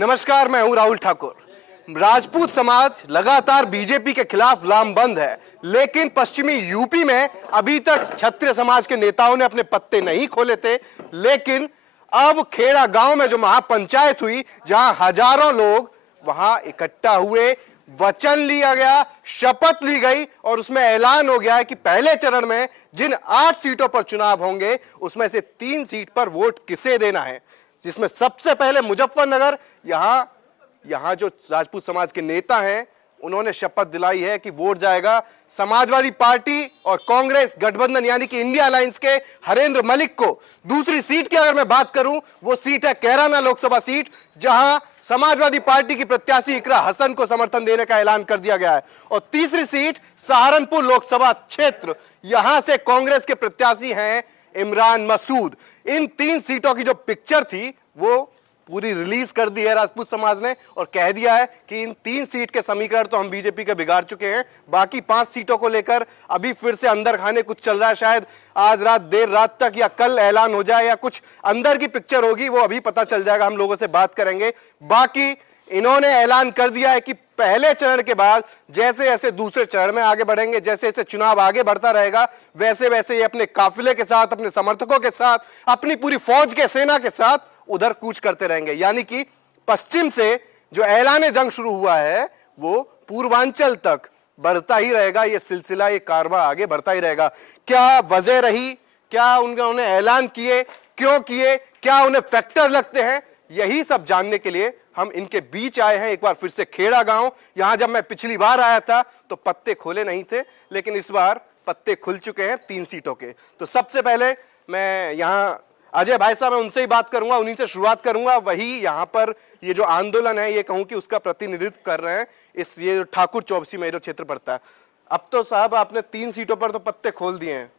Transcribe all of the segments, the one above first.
नमस्कार, मैं हूं राहुल ठाकुर। राजपूत समाज लगातार बीजेपी के खिलाफ लामबंद है, लेकिन पश्चिमी यूपी में अभी तक क्षत्रिय समाज के नेताओं ने अपने पत्ते नहीं खोले थे। लेकिन अब खेड़ा गांव में जो महापंचायत हुई, जहां हजारों लोग वहां इकट्ठा हुए, वचन लिया गया, शपथ ली गई और उसमें ऐलान हो गया है कि पहले चरण में जिन 8 सीटों पर चुनाव होंगे उसमें से 3 सीट पर वोट किसे देना है, जिसमें सबसे पहले मुजफ्फरनगर। यहां जो राजपूत समाज के नेता हैं उन्होंने शपथ दिलाई है कि वोट जाएगा समाजवादी पार्टी और कांग्रेस गठबंधन यानी कि इंडिया अलायंस के हरेंद्र मलिक को। दूसरी सीट की अगर मैं बात करूं, वो सीट है कैराना लोकसभा सीट, जहां समाजवादी पार्टी की प्रत्याशी इकरा हसन को समर्थन देने का ऐलान कर दिया गया है। और तीसरी सीट सहारनपुर लोकसभा क्षेत्र, यहां से कांग्रेस के प्रत्याशी हैं इमरान मसूद। इन 3 सीटों की जो पिक्चर थी वो पूरी रिलीज कर दी है राजपूत समाज ने और कह दिया है कि इन 3 सीट के समीकरण तो हम बीजेपी के बिगाड़ चुके हैं। बाकी 5 सीटों को लेकर अभी फिर से अंदर खाने कुछ चल रहा है। शायद आज रात देर रात तक या कल ऐलान हो जाए या कुछ अंदर की पिक्चर होगी, वो अभी पता चल जाएगा, हम लोगों से बात करेंगे। बाकी इन्होंने ऐलान कर दिया है कि पहले चरण के बाद जैसे जैसे दूसरे चरण में आगे बढ़ेंगे, जैसे जैसे चुनाव आगे बढ़ता रहेगा, वैसे वैसे ये अपने काफिले के साथ, अपने समर्थकों के साथ, अपनी पूरी फौज के सेना के साथ उधर कूच करते रहेंगे। यानी कि पश्चिम से जो ऐलान जंग शुरू हुआ है वो पूर्वांचल तक बढ़ता ही रहेगा। ये सिलसिला, ये कारवां आगे बढ़ता ही रहेगा। क्या वजह रही, क्या उन्होंने ऐलान किए, क्यों किए, क्या उन्हें फैक्टर लगते हैं, यही सब जानने के लिए हम इनके बीच आए हैं। एक बार फिर से खेड़ा गांव, यहां जब मैं पिछली बार आया था तो पत्ते खोले नहीं थे, लेकिन इस बार पत्ते खुल चुके हैं 3 सीटों के। तो सबसे पहले मैं यहां अजय भाई साहब, मैं उनसे ही बात करूंगा, उन्हीं से शुरुआत करूंगा। वही यहां पर ये जो आंदोलन है, ये कहूं कि उसका प्रतिनिधित्व कर रहे हैं इस ये ठाकुर चौबसी में जो क्षेत्र पड़ता है। अब तो साहब आपने 3 सीटों पर तो पत्ते खोल दिए हैं।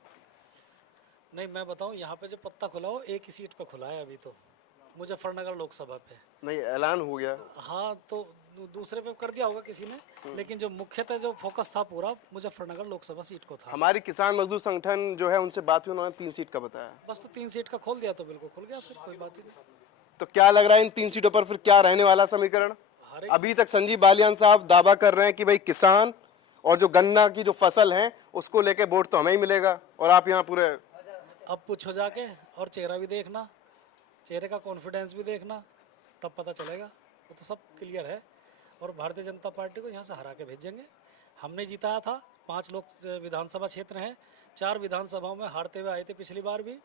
नहीं, मैं बताऊं, यहाँ पे जो पत्ता खुला हो एक ही सीट पे खुला है अभी तो, मुजफ्फरनगर लोकसभा पे। नहीं, ऐलान हो गया। हाँ, तो दूसरे पे कर दिया होगा किसी ने, लेकिन जो मुख्यतः जो फोकस था पूरा मुजफ्फरनगर लोकसभा सीट को था। हमारी किसान मजदूर संगठन जो है उनसे बात हुई, उन्होंने 3 सीट का बताया। बस तो 3 सीट का खोल दिया तो बिल्कुल खुल गया, फिर कोई बात ही नहीं। तो क्या लग रहा है इन 3 सीटों पर फिर क्या रहने वाला समीकरण? अभी तक संजीव बालियान साहब दावा कर रहे हैं कि भाई किसान और जो गन्ना की जो फसल है उसको लेके वोट तो हमें ही मिलेगा, और आप यहाँ पूरे अब पूछो जाके, और चेहरा भी देखना, चेहरे का कॉन्फिडेंस भी देखना, तब पता चलेगा। वो तो सब क्लियर है। और भारतीय जनता पार्टी को यहाँ से हरा के भेजेंगे। हमने जिताया था, 5 लोग विधानसभा क्षेत्र हैं, 4 विधानसभाओं में हारते हुए आए थे पिछली बार भी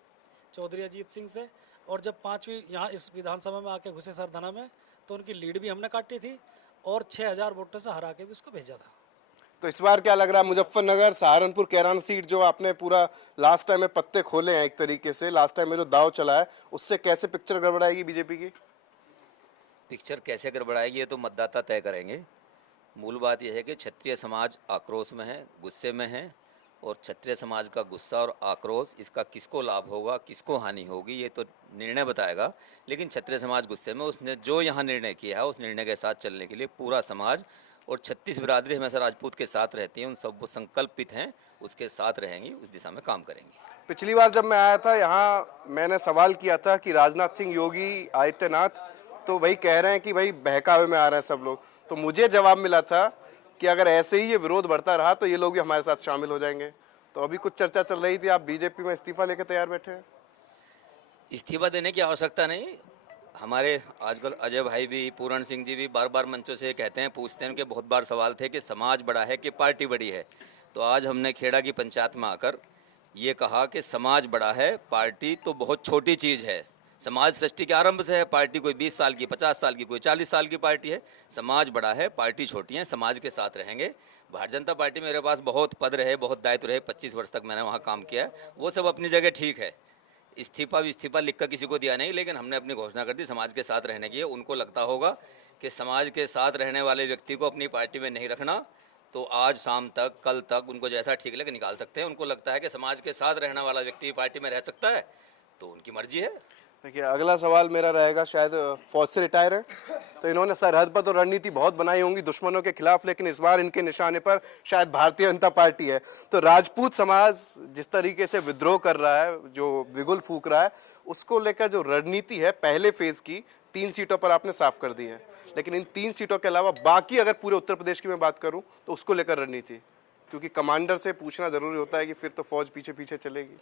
चौधरी अजीत सिंह से। और जब 5वीं यहाँ इस विधानसभा में आके घुसे सरधना में, तो उनकी लीड भी हमने काटी थी और 6000 वोटों से हरा के भी उसको भेजा था। तो इस बार क्या लग रहा है? मुजफ्फरनगर, सहारनपुर, कैराना सीट जो आपने पूरा लास्ट टाइम में पत्ते खोले हैं, एक तरीके से लास्ट टाइम में जो दाव चला है, उससे कैसे पिक्चर गड़बड़ाएगी बीजेपी की? पिक्चर कैसे गड़बड़ाएगी ये तो मतदाता तय करेंगे। मूल बात यह है कि क्षत्रिय समाज आक्रोश में है, गुस्से में है, और क्षत्रिय समाज का गुस्सा और आक्रोश, इसका किसको लाभ होगा, किसको हानि होगी, ये तो निर्णय बताएगा। लेकिन क्षत्रिय समाज गुस्से में, उसने जो यहाँ निर्णय किया है उस निर्णय के साथ चलने के लिए पूरा समाज और 36 बिरादरी हमेशा राजपूत के साथ रहती हैं, उन सब वो संकल्पित हैं, उसके साथ रहेंगी, उस दिशा में काम करेंगी। पिछली बार जब मैं आया था यहाँ, मैंने सवाल किया था कि राजनाथ सिंह, योगी आदित्यनाथ, तो वही कह रहे हैं कि भाई बहकावे में आ रहे हैं सब लोग। तो मुझे जवाब मिला था कि अगर ऐसे ही ये विरोध बढ़ता रहा तो ये लोग भी हमारे साथ शामिल हो जाएंगे। तो अभी कुछ चर्चा चल रही थी, आप बीजेपी में इस्तीफा लेकर तैयार बैठे हैं? इस्तीफा देने की आवश्यकता नहीं। हमारे आजकल अजय भाई भी, पूरण सिंह जी भी बार बार मंचों से कहते हैं, पूछते हैं, उनके बहुत बार सवाल थे कि समाज बड़ा है कि पार्टी बड़ी है। तो आज हमने खेड़ा की पंचायत में आकर ये कहा कि समाज बड़ा है, पार्टी तो बहुत छोटी चीज़ है। समाज सृष्टि के आरंभ से है, पार्टी कोई 20 साल की, 50 साल की, कोई 40 साल की पार्टी है। समाज बड़ा है, पार्टी छोटी है, समाज के साथ रहेंगे। भारतीय जनता पार्टी मेरे पास बहुत पद रहे, बहुत दायित्व रहे, 25 वर्ष तक मैंने वहाँ काम किया है, वो सब अपनी जगह ठीक है। इस्तीफा लिख कर किसी को दिया नहीं, लेकिन हमने अपनी घोषणा कर दी समाज के साथ रहने की। उनको लगता होगा कि समाज के साथ रहने वाले व्यक्ति को अपनी पार्टी में नहीं रखना, तो आज शाम तक, कल तक उनको जैसा ठीक लगे निकाल सकते हैं। उनको लगता है कि समाज के साथ रहने वाला व्यक्ति पार्टी में रह सकता है, तो उनकी मर्जी है। देखिए, अगला सवाल मेरा रहेगा, शायद फौज से रिटायर है तो इन्होंने सरहद पर तो रणनीति बहुत बनाई होंगी दुश्मनों के खिलाफ, लेकिन इस बार इनके निशाने पर शायद भारतीय जनता पार्टी है। तो राजपूत समाज जिस तरीके से विद्रोह कर रहा है, जो बिगुल फूंक रहा है, उसको लेकर जो रणनीति है पहले फेज की 3 सीटों पर आपने साफ कर दी है, लेकिन इन 3 सीटों के अलावा बाकी अगर पूरे उत्तर प्रदेश की मैं बात करूं तो उसको लेकर रणनीति, क्योंकि कमांडर से पूछना जरूरी होता है कि फिर तो फौज पीछे पीछे चलेगी।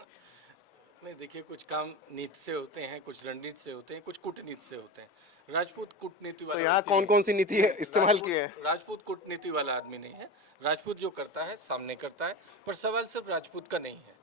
नहीं, देखिए, कुछ काम नीति से होते हैं, कुछ रणनीति से होते हैं, कुछ कूटनीति से होते हैं। राजपूत कूटनीति तो वाला यहाँ व्यक्ति कौन नहीं कौन सी नीति है इस्तेमाल राजपूत- की है? राजपूत कूटनीति वाला आदमी नहीं है। राजपूत जो करता है सामने करता है, पर सवाल सिर्फ राजपूत का नहीं है।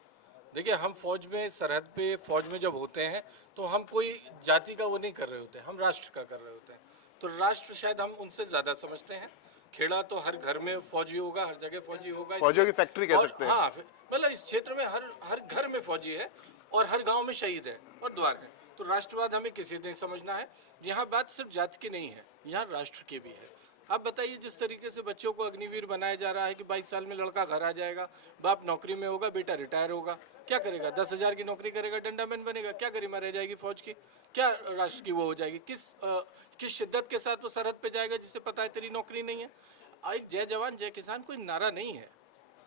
देखिए, हम फौज में, सरहद पे फौज में जब होते हैं तो हम कोई जाति का वो नहीं कर रहे होते, हम राष्ट्र का कर रहे होते हैं। तो राष्ट्र शायद हम उनसे ज़्यादा समझते हैं। खेड़ा तो हर घर में फौजी होगा, हर जगह फौजी होगा। फौजियों की फैक्ट्री कह और सकते हैं। हाँ, मतलब इस क्षेत्र में हर घर में फौजी है और हर गांव में शहीद है और द्वार है। तो राष्ट्रवाद हमें किसी नहीं समझना है। यहाँ बात सिर्फ जाति की नहीं है, यहाँ राष्ट्र की भी है। आप बताइए, जिस तरीके से बच्चों को अग्निवीर बनाया जा रहा है कि 22 साल में लड़का घर आ जाएगा, बाप नौकरी में होगा, बेटा रिटायर होगा, क्या करेगा? 10,000 की नौकरी करेगा, डंडामैन बनेगा, क्या गरिमा रह जाएगी फौज की? क्या राष्ट्र की वो हो जाएगी? किस शिद्दत के साथ वो सरहद पे जाएगा जिसे पता है तेरी नौकरी नहीं है? आज जय जवान जय किसान कोई नारा नहीं है,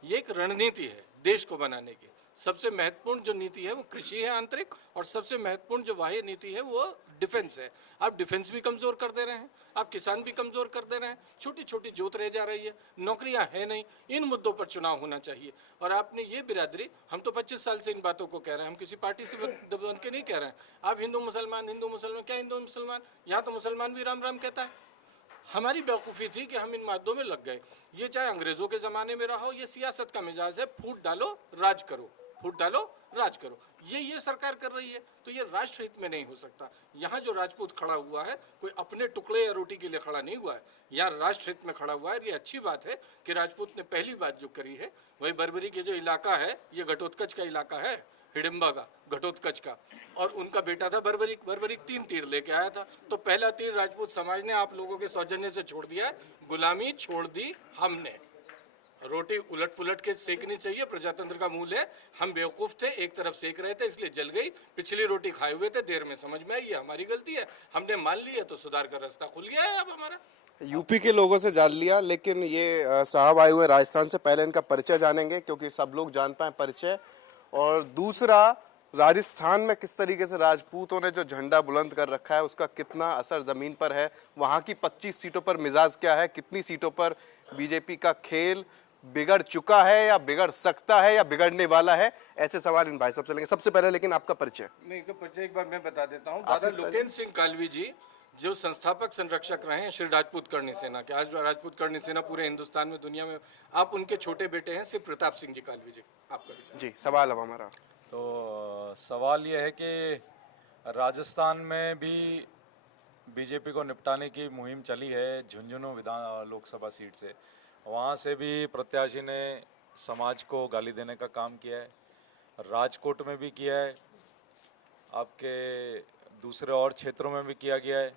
ये एक रणनीति है देश को बनाने की। सबसे महत्वपूर्ण जो नीति है वो कृषि है आंतरिक, और सबसे महत्वपूर्ण जो बाह्य नीति है वो डिफेंस है। आप डिफेंस भी कमजोर कर दे रहे हैं, आप किसान भी कमजोर कर दे रहे हैं, छोटी छोटी जोत रह जा रही है, नौकरियां है नहीं। इन मुद्दों पर चुनाव होना चाहिए। और आपने ये बिरादरी, हम तो 25 साल से इन बातों को कह रहे हैं, हम किसी पार्टी से बन के नहीं कह रहे हैं। आप हिंदू मुसलमान, क्या हिंदू मुसलमान? यहाँ तो मुसलमान भी राम राम कहता है। हमारी बेवकूफ़ी थी कि हम इन मादों में लग गए। ये चाहे अंग्रेजों के ज़माने में रहा हो, ये सियासत का मिजाज है, फूट डालो राज करो, फूट डालो राज करो। ये सरकार कर रही है, तो ये राष्ट्र हित में नहीं हो सकता। यहाँ जो राजपूत खड़ा हुआ है, कोई अपने टुकड़े या रोटी के लिए खड़ा नहीं हुआ है, यहाँ राष्ट्र हित में खड़ा हुआ है। ये अच्छी बात है कि राजपूत ने पहली बात जो करी है, वही बर्बरी के जो इलाका है, ये घटोत्कच का इलाका है, हिडिम्बा का, घटोत्कच का, और उनका बेटा था बर्बरिक 3 तीर लेके आया था। तो पहला तीर राजपूत समाज ने आप लोगों के सौजन्य से छोड़ दिया है, गुलामी छोड़ दी हमने। रोटी उलट पुलट के सेकनी चाहिए, प्रजातंत्र का मूल है। हम बेवकूफ़ थे, एक तरफ सेक रहे थे इसलिए जल गई। पिछली रोटी खाए हुए थे, देर में समझ में आई, ये हमारी गलती है, हमने मान ली है, तो सुधार का रास्ता खुल गया है अब हमारा। यूपी के लोगों से जान लिया, लेकिन ये साहब आए हुए राजस्थान से, पहले इनका परिचय जानेंगे क्योंकि सब लोग जान पाए परिचय। और दूसरा, राजस्थान में किस तरीके से राजपूतों ने जो झंडा बुलंद कर रखा है उसका कितना असर जमीन पर है, वहां की 25 सीटों पर मिजाज क्या है, कितनी सीटों पर बीजेपी का खेल बिगड़ चुका है या बिगड़ सकता है या बिगड़ने वाला है, ऐसे सवाल इन भाई साहब से लेंगे। सबसे पहले लेकिन आपका परिचय। नहीं, का परिचय एक बार मैं बता देता हूँ। दादा लोकेंद्र सिंह कालवी जी, जो संस्थापक संरक्षक रहे हैं श्री राजपूत करणी सेना के, आज राजपूत करणी सेना पूरे हिंदुस्तान में, दुनिया में, आप उनके छोटे बेटे हैं श्री प्रताप सिंह जी कालवी जी। आपका विचार? जी, सवाल अब हमारा। तो सवाल ये है कि राजस्थान में भी बीजेपी को निपटाने की मुहिम चली है झुंझुनू विधान लोकसभा सीट से। वहाँ से भी प्रत्याशी ने समाज को गाली देने का काम किया है, राजकोट में भी किया है, आपके दूसरे और क्षेत्रों में भी किया गया है।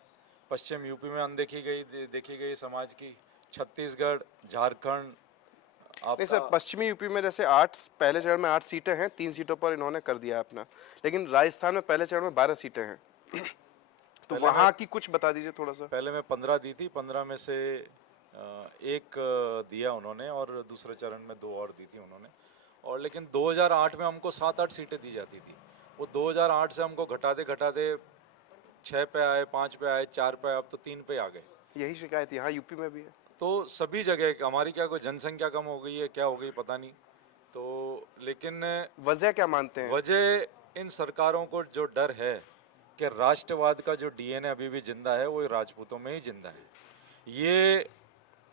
पश्चिम यूपी में देखी गई समाज की, छत्तीसगढ़, झारखंड। नहीं सर, पश्चिमी यूपी में जैसे 8 पहले चरण में 8 सीटें हैं, 3 सीटों पर इन्होंने कर दिया अपना, लेकिन राजस्थान में पहले चरण में 12 सीटें हैं। तो वहाँ की कुछ बता दीजिए थोड़ा सा। पहले में 15 दी थी, 15 में से एक दिया उन्होंने और दूसरे चरण में 2 और दी थी उन्होंने। और लेकिन 2008 में हमको 7-8 सीटें दी जाती थी, वो 2008 से हमको घटाते 6 पे आए, 5 पे आए, 4 पे, अब तो 3 पे आ गए। यही शिकायत यहाँ यूपी में भी है। तो सभी जगह हमारी क्या कोई जनसंख्या कम हो गई है, क्या हो गई पता नहीं। तो लेकिन वजह क्या मानते हैं? वजह इन सरकारों को जो डर है कि राष्ट्रवाद का जो डीएनए अभी भी जिंदा है वो राजपूतों में ही जिंदा है। ये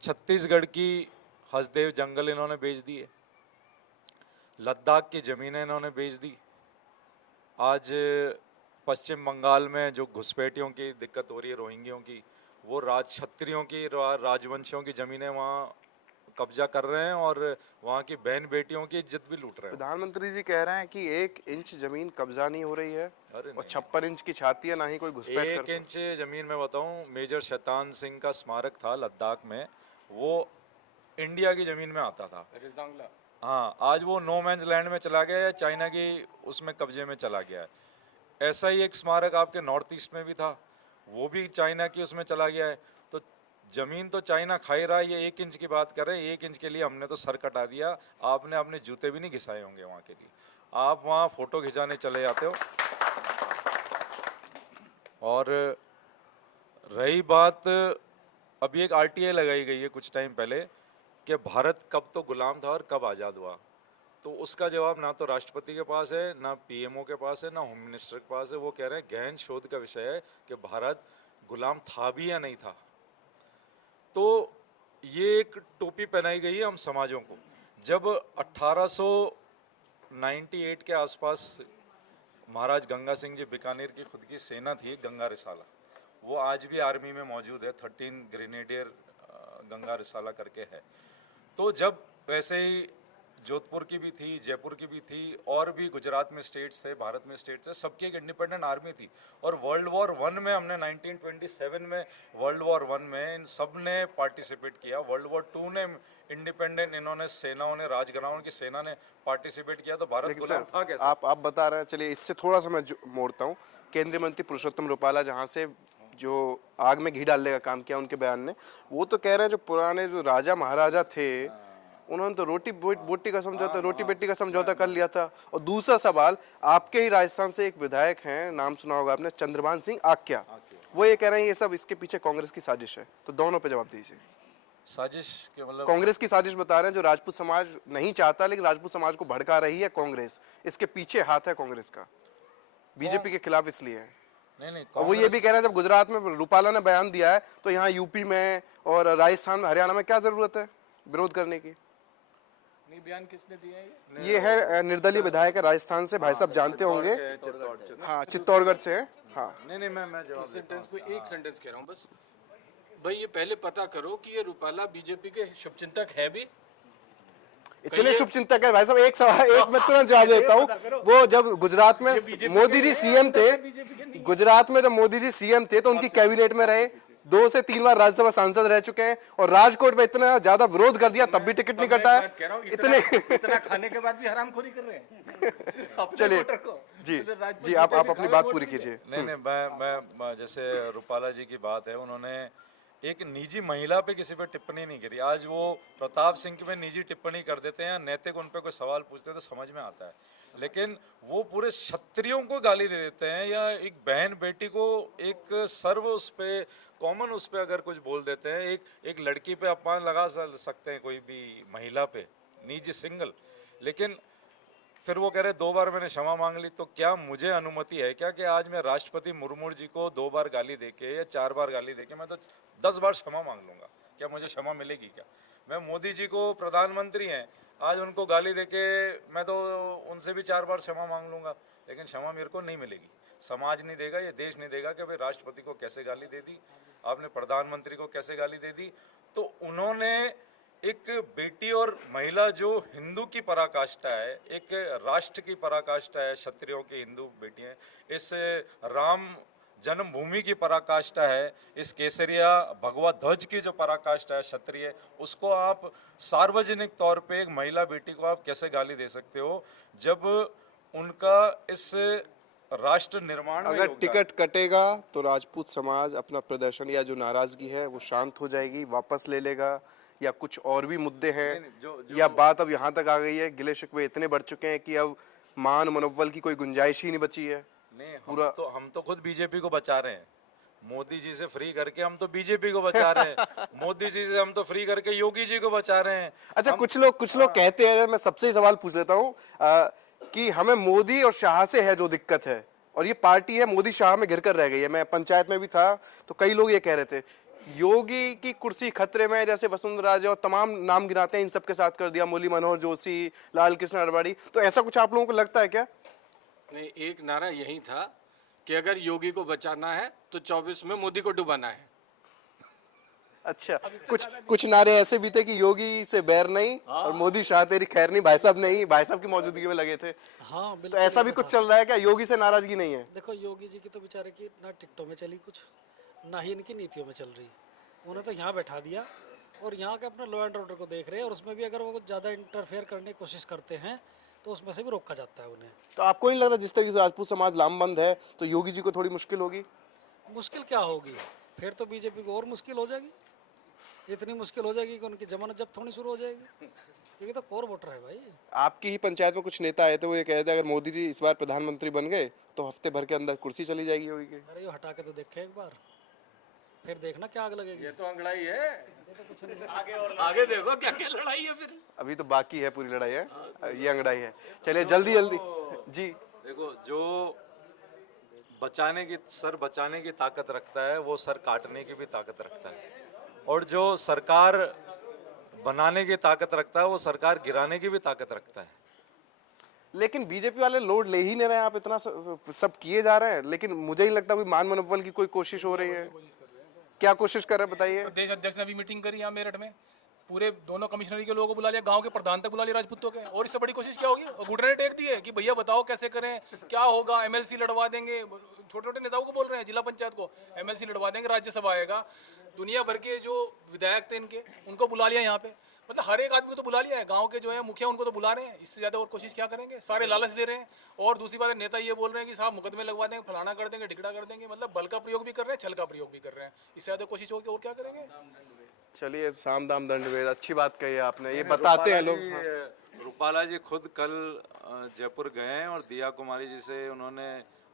छत्तीसगढ़ की हसदेव जंगल इन्होंने बेच दिए, लद्दाख की ज़मीनें इन्होंने बेच दी, आज पश्चिम बंगाल में जो घुसपैठियों की दिक्कत हो रही है रोहिंग्यों की, वो क्षत्रियों की, राजवंशियों की ज़मीनें वहाँ कब्जा कर रहे हैं और वहाँ की बहन बेटियों की इज्जत भी लूट रहे हैं। प्रधानमंत्री जी कह रहे हैं कि 1 इंच जमीन कब्जा नहीं हो रही है और 56 इंच की छाती है, ना ही कोई घुसपैठ करता। 1 इंच जमीन में बताऊं, मेजर शैतान सिंह का स्मारक था लद्दाख में, वो इंडिया की जमीन में आता था। हाँ, आज वो नो मैंस लैंड में चला गया है, चाइना की उसमें कब्जे में चला गया है। ऐसा ही एक स्मारक आपके नॉर्थ ईस्ट में भी था, वो भी चाइना की उसमें चला गया है। तो जमीन तो चाइना खा ही रहा है। ये 1 इंच की बात कर रहे हैं, 1 इंच के लिए हमने तो सर कटा दिया। आपने अपने जूते भी नहीं घिसाए होंगे वहाँ के लिए, आप वहाँ फोटो खिंचाने चले जाते हो। और रही बात, अभी एक आरटीआई लगाई गई है कुछ टाइम पहले कि भारत कब तो गुलाम था और कब आज़ाद हुआ, तो उसका जवाब ना तो राष्ट्रपति के पास है, ना पीएमओ के पास है, ना होम मिनिस्टर के पास है। वो कह रहे हैं गहन शोध का विषय है कि भारत गुलाम था भी या नहीं था। तो ये एक टोपी पहनाई गई है हम समाजों को। जब 1898 के आसपास महाराज गंगा सिंह जी बीकानेर की खुद की सेना थी, गंगा रिसाला, वो आज भी आर्मी में मौजूद है, 13 ग्रेनेडियर गंगा रिसाला करके है। तो जब वैसे ही जोधपुर की भी थी, जयपुर की भी थी, और भी गुजरात में स्टेट्स थे, भारत में स्टेट्स थे, सबकी एक इंडिपेंडेंट आर्मी थी। और वर्ल्ड वॉर वन में हमने 1927 में वर्ल्ड वॉर वन में इन सब ने पार्टिसिपेट किया। वर्ल्ड वॉर टू ने इंडिपेंडेंट इन्होंने सेनाओं ने, राजघरानों की सेना ने पार्टिसिपेट किया। तो भारत लेकिन गुलाम था सर कैसे? आप बता रहे हैं, चलिए इससे थोड़ा सा मैं मोड़ता हूँ। केंद्रीय मंत्री पुरुषोत्तम रूपाला जहाँ से जो आग में घी डालने का काम किया उनके बयान ने, वो तो कह रहे हैं जो पुराने जो राजा महाराजा थे उन्होंने तो रोटी बोटी का समझौता, रोटी बेटी का समझौता कर लिया था। और दूसरा सवाल, आपके ही राजस्थान से एक विधायक हैं, नाम सुना होगा आपने, चंद्रभान सिंह आक्या, वो ये कह रहे हैं ये सब इसके पीछे कांग्रेस की साजिश है। तो दोनों पे जवाब दीजिए। साजिश के मतलब कांग्रेस की साजिश बता रहे हैं, जो राजपूत समाज नहीं चाहता लेकिन राजपूत समाज को भड़का रही है कांग्रेस, इसके पीछे हाथ है कांग्रेस का, बीजेपी के खिलाफ इसलिए है। नहीं, और वो ये भी कह रहे हैं जब गुजरात में रूपाला ने बयान दिया है तो यहाँ यूपी में और राजस्थान में, हरियाणा में क्या जरूरत है विरोध करने की? नहीं, बयान किसने दिया है ये है निर्दलीय विधायक है राजस्थान से, भाई साहब जानते होंगे। हाँ, चित्तौड़गढ़ से है। हाँ, नहीं मैं जवाब सेंटेंस को एक सेंटेंस कह रहा हूँ बस। भाई ये पहले पता करो कि ये रूपाला बीजेपी के शुभचिंतक है भी। इतने शुभचिंतक है भाई साहब। एक सवाल, एक मैं तुरंत जवाब देता हूँ। वो जब गुजरात में मोदी जी सीएम थे, गुजरात में जब मोदी जी सीएम थे तो उनकी कैबिनेट में रहे, 2 से 3 बार राज्यसभा सांसद रह चुके हैं, और राजकोट में इतना ज्यादा विरोध कर दिया तब भी टिकट नहीं कटा है। इतने इतना खाने के बाद भी हरामखोरी कर रहे हैं अपने चलिए वोटर को। जी तो राजपूत जी, आप बीजेपी अपनी का बात वोट पूरी भी कीजिए। नहीं मैं जैसे रूपाला जी की बात है, उन्होंने एक निजी महिला पे किसी पे टिप्पणी नहीं करी। आज वो प्रताप सिंह पे निजी टिप्पणी कर देते हैं, नैतिक उन पे कोई सवाल पूछते हैं तो समझ में आता है, लेकिन वो पूरे क्षत्रियों को गाली दे देते हैं, या एक बहन बेटी को एक सर्व उस पे कॉमन उस पे अगर कुछ बोल देते हैं, एक लड़की पे अपमान लगा सकते हैं कोई भी महिला पे, निजी सिंगल। लेकिन फिर वो कह रहे 2 बार मैंने क्षमा मांग ली, तो क्या मुझे अनुमति है क्या कि आज मैं राष्ट्रपति मुर्मू जी को 2 बार गाली देके या 4 बार गाली देके मैं तो 10 बार क्षमा मांग लूंगा? क्या मुझे क्षमा मिलेगी क्या? मैं मोदी जी को, प्रधानमंत्री हैं, आज उनको गाली देके मैं तो उनसे भी 4 बार क्षमा मांग लूंगा, लेकिन क्षमा मेरे को नहीं मिलेगी। समाज नहीं देगा, ये देश नहीं देगा कि भाई राष्ट्रपति को कैसे गाली दे दी आपने, प्रधानमंत्री को कैसे गाली दे दी। तो उन्होंने एक बेटी और महिला जो हिंदू की पराकाष्ठा है, एक राष्ट्र की पराकाष्ठा है, क्षत्रियों की हिंदू बेटियां, इस राम जन्मभूमि की पराकाष्ठा है, इस केसरिया भगवा ध्वज की जो पराकाष्ठा है क्षत्रिय, उसको आप सार्वजनिक तौर पे एक महिला बेटी को आप कैसे गाली दे सकते हो जब उनका इस राष्ट्र निर्माण में अगर योगदान- टिकट कटेगा तो राजपूत समाज अपना प्रदर्शन या जो नाराजगी है वो शांत हो जाएगी, वापस ले लेगा, या कुछ और भी मुद्दे हैं, या बात अब यहाँ तक आ गई है, गिले शिकवे इतने बढ़ चुके हैं कि अब मान मनोबल की कोई गुंजाइश ही नहीं बची है? नहीं, पूरा हम तो खुद बीजेपी को बचा रहे हैं, मोदी जी से फ्री करके हम तो बीजेपी को बचा रहे हैं मोदी जी से हम तो फ्री करके योगी जी को बचा रहे हैं। अच्छा, कुछ लोग कहते हैं, मैं सबसे ही सवाल पूछ लेता हूँ कि हमें मोदी और शाह से है जो दिक्कत है, और ये पार्टी है मोदी शाह में घिर कर रह गई है। मैं पंचायत में भी था तो कई लोग ये कह रहे थे योगी की कुर्सी खतरे में, जैसे वसुंधरा राजे और तमाम नाम गिनाते हैं इन सब के साथ कर दिया, मुरली मनोहर जोशी, लाल कृष्ण आडवाणी। तो ऐसा कुछ आप लोगों को लगता है क्या? नहीं, एक नारा यही था कि अगर योगी को बचाना है तो 24 में मोदी को डुबाना है। अच्छा, कुछ नारे ऐसे भी थे कि योगी से बैर नहीं और मोदी शाह तेरी खैर नहीं, भाई साहब नहीं, भाई साहब की मौजूदगी में लगे थे। हाँ तो बिल्कुल। ऐसा भी कुछ चल रहा है क्या? योगी से नाराजगी नहीं है? देखो योगी जी की तो बेचारे की ना टिकटों में चली कुछ, ना ही इनकी नीतियों में चल रही। उन्हें तो यहाँ बैठा दिया और यहाँ के अपने लॉ एंड ऑर्डर को देख रहे हैं, और उसमें भी अगर वो कुछ ज़्यादा इंटरफेयर करने की कोशिश करते हैं तो उसमें से भी रोका जाता है उन्हें। तो आपको नहीं लग रहा जिस तरीके से राजपूत समाज लामबंद है तो योगी जी को थोड़ी मुश्किल होगी? मुश्किल क्या होगी, फिर तो बीजेपी को और मुश्किल हो जाएगी, इतनी मुश्किल हो जाएगी कि उनकी जमानत जब्त होनी शुरू हो जाएगी, क्योंकि तो कोर वोटर है भाई। आपकी ही पंचायत में कुछ नेता आए थे, वो ये कह रहे थे अगर मोदी जी इस बार प्रधानमंत्री बन गए तो हफ्ते भर के अंदर कुर्सी चली जाएगी योगी की। अरे ये हटा के तो देखे एक बार, फिर देखना क्या आग लगेगी। ये तो अंगड़ाई है, आगे देखो क्या क्या लड़ाई है फिर। अभी तो बाकी है पूरी लड़ाई है, ये अंगड़ाई है। चलिए जल्दी जल्दी जी। देखो, जो बचाने की ताकत रखता है वो सर काटने की भी ताकत रखता है, और जो सरकार बनाने की ताकत रखता है वो सरकार गिराने की भी ताकत रखता है। लेकिन बीजेपी वाले लोड ले ही नहीं रहे हैं, आप इतना सब किए जा रहे हैं, लेकिन मुझे नहीं लगता कोई मान मनोबल की कोई कोशिश हो रही है। क्या कोशिश कर रहे हैं बताइए। प्रदेश अध्यक्ष ने भी मीटिंग करी यहाँ मेरठ में, पूरे दोनों कमिश्नरी के लोगों को बुला लिया, गांव के प्रधान तक बुला लिया राजपूतों के। और इससे बड़ी कोशिश क्या होगी, घुटने टेक दिए कि भैया बताओ कैसे करें, क्या होगा, एमएलसी लड़वा देंगे। छोटे छोटे नेताओं को बोल रहे हैं, जिला पंचायत को एमएलसी लड़वा देंगे, राज्यसभा आएगा। दुनिया भर के जो विधायक थे इनके, उनको बुला लिया यहाँ पे। मतलब हर एक आदमी को तो बुला लिया है, गांव के जो है मुखिया उनको तो बुला रहे हैं। इससे ज्यादा और कोशिश क्या करेंगे, सारे लालच दे रहे हैं। और दूसरी बात है, नेता ये बोल रहे हैं कि साहब मुकदमे लगवा देंगे, फलाना कर देंगे, ढिकड़ा कर देंगे। मतलब बल का प्रयोग भी कर रहे हैं, छल का प्रयोग भी कर रहे हैं। इससे ज्यादा कोशिश होगी और क्या करेंगे। चलिए साम दाम दंड भेद, अच्छी बात कही है आपने, ये बताते हैं लोग। रूपाला जी खुद कल जयपुर गए हैं और दिया कुमारी जी से उन्होंने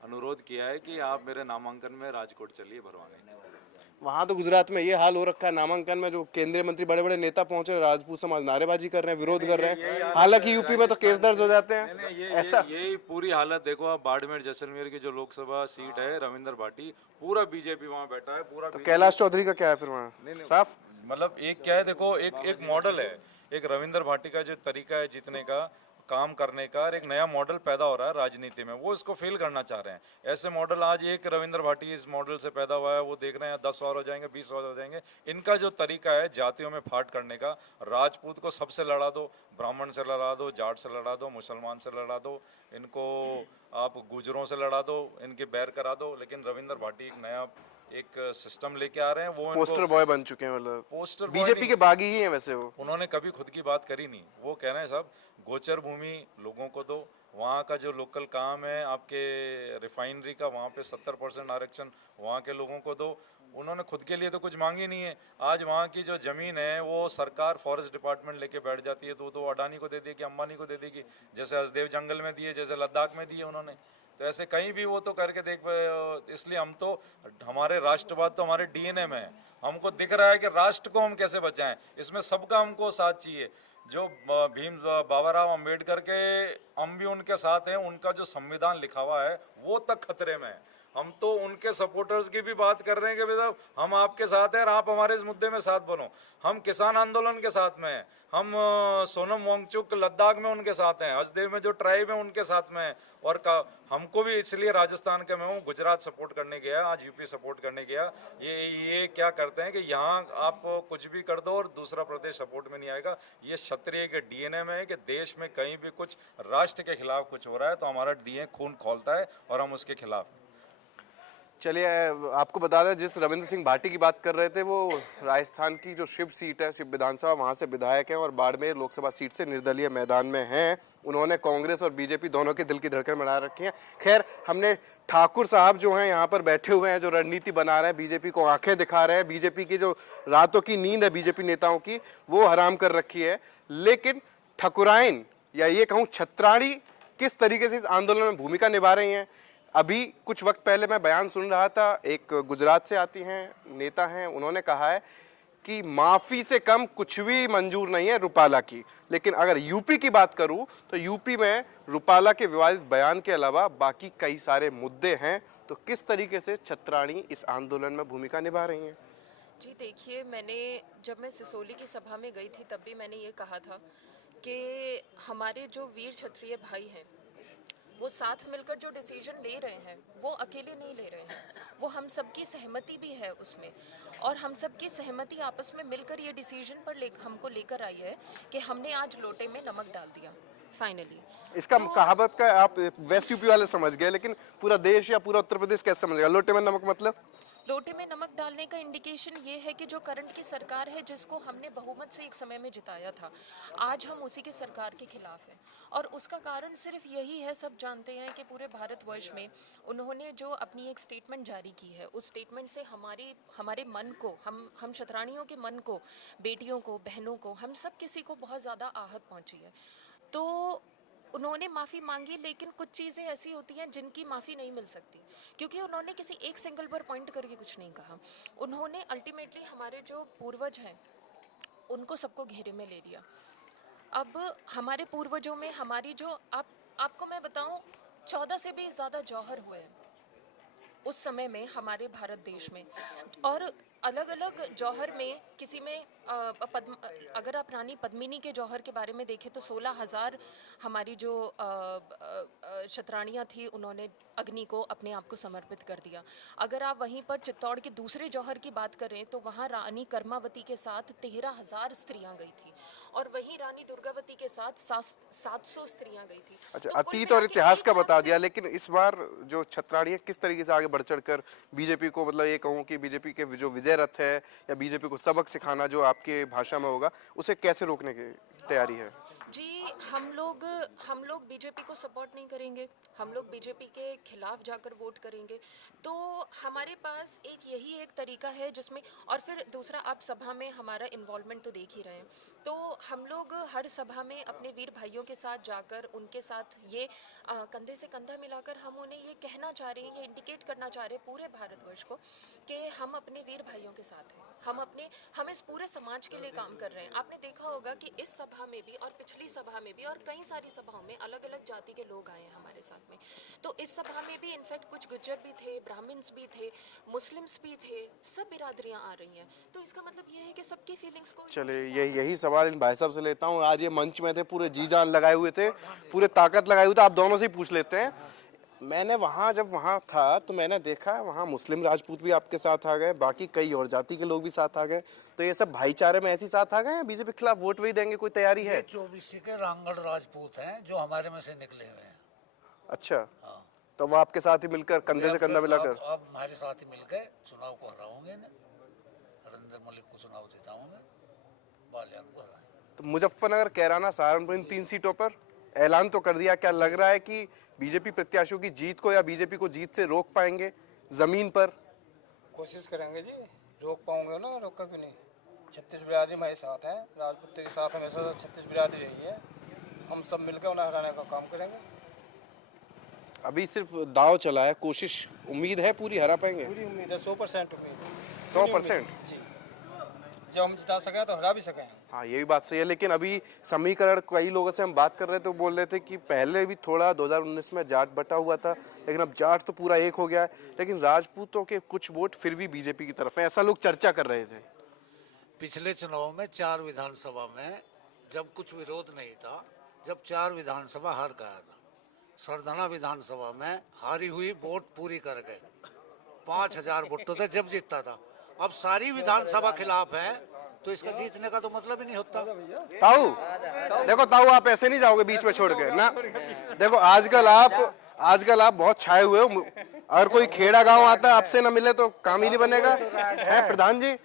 अनुरोध किया है कि आप मेरे नामांकन में राजकोट चलिए भरवाने। वहां तो गुजरात में ये हाल हो रखा है, नामांकन में जो केंद्रीय मंत्री बड़े बड़े नेता पहुंचे, राजपूत समाज नारेबाजी कर रहे हैं, विरोध कर रहे हैं। हालांकि यूपी में तो केस दर्ज हो जाते हैं। ऐसा यही पूरी हालत देखो आप, बाड़मेर जैसलमेर की जो लोकसभा सीट है, रविंद्र भाटी, पूरा बीजेपी वहाँ बैठा है, पूरा तो कैलाश चौधरी का क्या है फिर वहाँ, साफ मतलब एक क्या है, देखो एक मॉडल है, एक रविंद्र भाटी का जो तरीका है जीतने का, काम करने का, और एक नया मॉडल पैदा हो रहा है राजनीति में, वो इसको फेल करना चाह रहे हैं। ऐसे मॉडल आज एक रविंद्र भाटी इस मॉडल से पैदा हुआ है, वो देख रहे हैं 10 और हो जाएंगे, 20 और हो जाएंगे। इनका जो तरीका है जातियों में फाट करने का, राजपूत को सबसे लड़ा दो, ब्राह्मण से लड़ा दो, जाट से लड़ा दो, मुसलमान से लड़ा दो, इनको आप गुजरों से लड़ा दो, इनके बैर करा दो। लेकिन रविंद्र भाटी एक नया एक सिस्टम लेके आ रहे हैं, वो पोस्टर बॉय बन चुके हैं, मतलब पोस्टर बीजेपी के बागी ही हैं वैसे वो। उन्होंने कभी खुद की बात करी नहीं। वो कह रहे हैं साहब गोचर भूमि लोगों को दो, वहाँ का जो लोकल काम है आपके रिफाइनरी का, वहाँ पे 70% आरक्षण वहाँ के लोगों को दो। उन्होंने खुद के लिए तो कुछ मांगी नहीं है। आज वहाँ की जो ज़मीन है वो सरकार फॉरेस्ट डिपार्टमेंट लेके बैठ जाती है, तो अडानी को दे देगी, अंबानी को दे देगी, जैसे हसदेव जंगल में दिए, जैसे लद्दाख में दिए उन्होंने। तो ऐसे कहीं भी वो तो करके देख, इसलिए हम तो, हमारे राष्ट्रवाद तो हमारे डीएनए में है। हमको दिख रहा है कि राष्ट्र को हम कैसे बचाएं, इसमें सबका हमको साथ चाहिए। जो भीम बाबा राव अम्बेडकर के, हम भी उनके साथ हैं, उनका जो संविधान लिखा हुआ है वो तक खतरे में है। हम तो उनके सपोर्टर्स की भी बात कर रहे हैं कि भाई साहब हम आपके साथ हैं और आप हमारे इस मुद्दे में साथ बनो। हम किसान आंदोलन के साथ में हैं, हम सोनम वांगचुक लद्दाख में उनके साथ हैं, हसदेव में जो ट्राइब है उनके साथ में है। और हमको भी इसलिए राजस्थान के मैं हूँ, गुजरात सपोर्ट करने गया, आज यूपी सपोर्ट करने गया। ये क्या करते हैं कि यहाँ आप कुछ भी कर दो और दूसरा प्रदेश सपोर्ट में नहीं आएगा। ये क्षत्रिय के डीएनए में है कि देश में कहीं भी कुछ राष्ट्र के खिलाफ कुछ हो रहा है तो हमारा डीएनए खून खोलता है और हम उसके खिलाफ हैं। चलिए आपको बता दें, जिस रविंद्र सिंह भाटी की बात कर रहे थे वो राजस्थान की जो शिव सीट है, शिव विधानसभा, वहाँ से विधायक हैं और बाड़मेर लोकसभा सीट से निर्दलीय मैदान में हैं। उन्होंने कांग्रेस और बीजेपी दोनों के दिल की धड़कन बढ़ा रखी है। खैर, हमने ठाकुर साहब जो हैं यहाँ पर बैठे हुए हैं, जो रणनीति बना रहे हैं, बीजेपी को आंखें दिखा रहे हैं, बीजेपी की जो रातों की नींद है बीजेपी नेताओं की, वो हराम कर रखी है। लेकिन ठकुराइन या ये कहूँ छत्राणी किस तरीके से इस आंदोलन में भूमिका निभा रही हैं। अभी कुछ वक्त पहले मैं बयान सुन रहा था, एक गुजरात से आती हैं, नेता हैं, उन्होंने कहा है कि माफ़ी से कम कुछ भी मंजूर नहीं है रूपाला की। लेकिन अगर यूपी की बात करूं तो यूपी में रूपाला के विवादित बयान के अलावा बाकी कई सारे मुद्दे हैं। तो किस तरीके से छत्राणी इस आंदोलन में भूमिका निभा रही हैं? जी देखिए, जब मैं सिसोली की सभा में गई थी तब भी मैंने ये कहा था कि हमारे जो वीर क्षत्रिय भाई हैं वो साथ मिलकर जो डिसीजन ले रहे हैं वो अकेले नहीं ले रहे हैं, वो हम सबकी सहमति भी है उसमें। और हम सबकी सहमति आपस में मिलकर ये डिसीजन पर हमको लेकर आई है कि हमने आज लोटे में नमक डाल दिया फाइनली। इसका कहावत का आप वेस्ट यूपी वाले समझ गए, लेकिन पूरा देश या पूरा उत्तर प्रदेश कैसे समझेगा लोटे में नमक मतलब? लोटे में नमक डालने का इंडिकेशन ये है कि जो करंट की सरकार है, जिसको हमने बहुमत से एक समय में जिताया था, आज हम उसी की सरकार के खिलाफ हैं। और उसका कारण सिर्फ यही है, सब जानते हैं कि पूरे भारतवर्ष में उन्होंने जो अपनी एक स्टेटमेंट जारी की है, उस स्टेटमेंट से हमारे मन को, हम क्षत्राणियों के मन को, बेटियों को, बहनों को, हम सब किसी को बहुत ज़्यादा आहत पहुँची है। तो उन्होंने माफ़ी मांगी, लेकिन कुछ चीज़ें ऐसी होती हैं जिनकी माफ़ी नहीं मिल सकती, क्योंकि उन्होंने किसी एक सिंगल पर पॉइंट करके कुछ नहीं कहा। उन्होंने अल्टीमेटली हमारे जो पूर्वज हैं उनको सबको घेरे में ले लिया। अब हमारे पूर्वजों में हमारी जो आपको मैं बताऊं 14 से भी ज़्यादा जौहर हुए हैं उस समय में हमारे भारत देश में, और अलग अलग जौहर में किसी में अगर आप रानी पद्मिनी के जौहर के बारे में देखें तो 16,000 हमारी जो शतरानियाँ थी उन्होंने अग्नि को अपने आप को समर्पित कर दिया। अगर आप वहीं पर चित्तौड़ के दूसरे जौहर की बात करें तो वहाँ रानी कर्मावती के साथ 13,000 स्त्रियाँ गई थी, और वहीं रानी दुर्गावती के साथ 700 स्त्रियाँ गई थी। अच्छा, तो कुल अतीत और मिला के इतिहास एक का लाख बता से- दिया, लेकिन इस बार जो छतराड़ियाँ किस तरीके से आगे बढ़ चढ़कर बीजेपी को, मतलब ये कहूँ कि बीजेपी के जो विजय रथ है या बीजेपी को सबक सिखाना जो आपके भाषा में होगा, उसे कैसे रोकने की तैयारी है? जी, हम लोग बीजेपी को सपोर्ट नहीं करेंगे, हम लोग बीजेपी के खिलाफ जाकर वोट करेंगे। तो हमारे पास यही एक तरीका है जिसमें, और फिर दूसरा, आप सभा में हमारा इन्वॉल्वमेंट तो देख ही रहे हैं, तो हम लोग हर सभा में अपने वीर भाइयों के साथ जाकर उनके साथ ये कंधे से कंधा मिलाकर हम उन्हें ये कहना चाह रहे हैं, ये इंडिकेट करना चाह रहे हैं पूरे भारतवर्ष को कि हम अपने वीर भाइयों के साथ हैं, हम इस पूरे समाज के लिए काम कर रहे हैं। आपने देखा होगा कि इस सभा में भी और पिछली सभा में भी और कई सारी सभाओं में अलग अलग जाति के लोग आए हैं हमारे साथ में। तो इस सभा में भी इनफैक्ट कुछ गुज्जर भी थे, ब्राह्मण्स भी थे, मुस्लिम्स भी थे, सब बिरादरियां आ रही हैं। तो इसका मतलब ये है कि सबकी फीलिंग्स को चले यही सवाल इन भाई साहब से लेता हूँ। आज ये मंच में थे, पूरे जी जान लगाए हुए थे, पूरे ताकत लगाए हुए थे, आप दोनों से ही पूछ लेते हैं। मैंने जब वहाँ था तो मैंने देखा वहाँ मुस्लिम राजपूत भी आपके साथ आ गए, बाकी कई और जाति के लोग भी साथ आ गए, तो ये सब भाईचारे में ऐसे ही साथ आ गए हैं? बीजेपी के खिलाफ वोट वही देंगे, कोई तैयारी है? 24 के रांगड़ राजपूत हैं जो हमारे में से निकले हुए हैं। अच्छा, हाँ। तो वो आपके साथ ही मिलकर कंधे से कंधा मिलाकर अब हमारे साथ ही मिल गए चुनाव को हराओगे ना, नरेंद्र मलिक को चुनाव जिताऊंगे, बालियान को हराएंगे। तो मुजफ्फरनगर, कैराना, सहारनपुर, इन 3 सीटों पर ऐलान तो कर दिया, क्या लग रहा है कि बीजेपी प्रत्याशियों की जीत को या बीजेपी को जीत से रोक पाएंगे जमीन पर? कोशिश करेंगे जी, रोक पाऊंगे ना, रोका भी नहीं। 36 बिरादरी हमारे साथ हैं, राजपूत के साथ हमेशा 36 बिरादरी रही है, हम सब मिलकर उन्हें हराने का काम करेंगे। अभी सिर्फ दाव चला है, कोशिश, उम्मीद है पूरी हरा पाएंगे? पूरी उम्मीद है, 100% उम्मीद है। 100%? जी, जब हम जिता सकें तो हरा भी सकें। हाँ, यही बात सही है, लेकिन अभी समीकरण, कई लोगों से हम बात कर रहे थे, बोल रहे थे कि पहले भी थोड़ा 2019 में जाट बटा हुआ था, लेकिन अब जाट तो पूरा एक हो गया है, लेकिन राजपूतों के कुछ वोट फिर भी बीजेपी की तरफ है, ऐसा लोग चर्चा कर रहे थे। पिछले चुनाव में 4 विधानसभा में जब कुछ विरोध नहीं था, जब 4 विधानसभा हार गया था, सरधना विधानसभा में हारी हुई वोट पूरी कर गए, 5,000 वोटों थे जब जीतता था। अब सारी विधानसभा खिलाफ है तो इसका जीतने का तो मतलब ही नहीं होता। ताऊ, देखो ताऊ, आप ऐसे नहीं जाओगे बीच में छोड़ के ना। देखो आजकल आप बहुत छाए हुए हो, अगर कोई खेड़ा गांव आता है आपसे ना मिले तो काम ही नहीं बनेगा। है प्रधान जी,